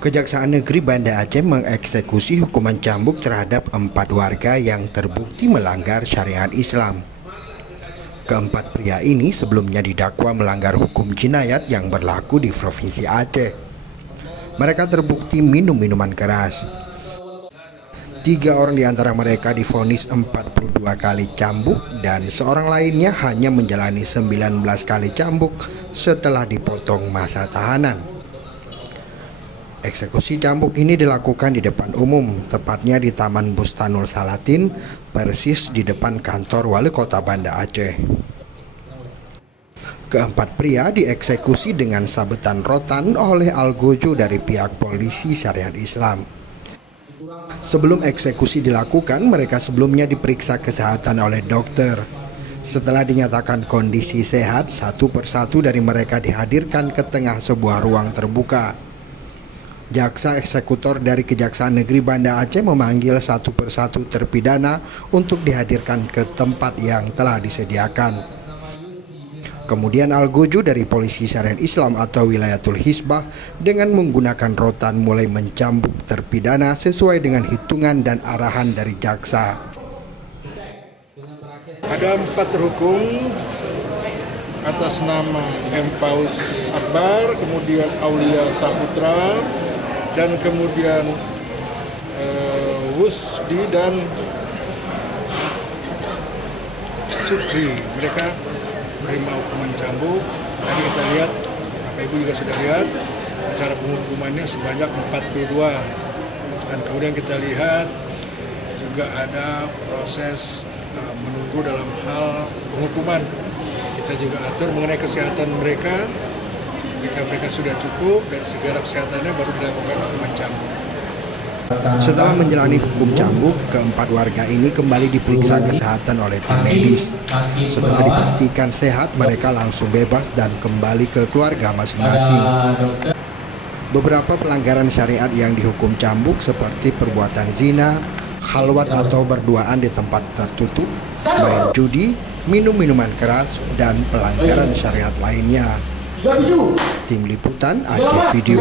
Kejaksaan Negeri Banda Aceh mengeksekusi hukuman cambuk terhadap 4 warga yang terbukti melanggar syariat Islam. Keempat pria ini sebelumnya didakwa melanggar hukum jinayat yang berlaku di Provinsi Aceh. Mereka terbukti minum minuman keras. 3 orang di antara mereka divonis 42 kali cambuk dan seorang lainnya hanya menjalani 19 kali cambuk setelah dipotong masa tahanan. Eksekusi cambuk ini dilakukan di depan umum, tepatnya di Taman Bustanul Salatin, persis di depan kantor Wali Kota Banda Aceh. Keempat pria dieksekusi dengan sabetan rotan oleh algojo dari pihak polisi syariat Islam. Sebelum eksekusi dilakukan, mereka sebelumnya diperiksa kesehatan oleh dokter. Setelah dinyatakan kondisi sehat, satu persatu dari mereka dihadirkan ke tengah sebuah ruang terbuka. Jaksa eksekutor dari Kejaksaan Negeri Banda Aceh memanggil satu persatu terpidana untuk dihadirkan ke tempat yang telah disediakan. Kemudian algojo dari polisi syariat Islam atau Wilayatul Hisbah dengan menggunakan rotan mulai mencambuk terpidana sesuai dengan hitungan dan arahan dari jaksa. Ada 4 terhukum atas nama M. Faus Akbar, kemudian Aulia Saputra, dan kemudian Wusdi dan Sukri. Mereka menerima hukuman cambuk. Tadi kita lihat, Bapak Ibu juga sudah lihat, acara penghukumannya sebanyak 42. Dan kemudian kita lihat juga ada proses menunggu dalam hal penghukuman. Kita juga atur mengenai kesehatan mereka. Jika mereka sudah cukup dari segala kesehatannya baru dilakukan hukuman cambuk. Setelah menjalani hukum cambuk, keempat warga ini kembali diperiksa kesehatan oleh tim medis. Setelah dipastikan sehat, mereka langsung bebas dan kembali ke keluarga masing-masing. Beberapa pelanggaran syariat yang dihukum cambuk seperti perbuatan zina, khalwat atau berduaan di tempat tertutup, main judi, minum minuman keras, dan pelanggaran syariat lainnya. Tim Liputan Aceh Video.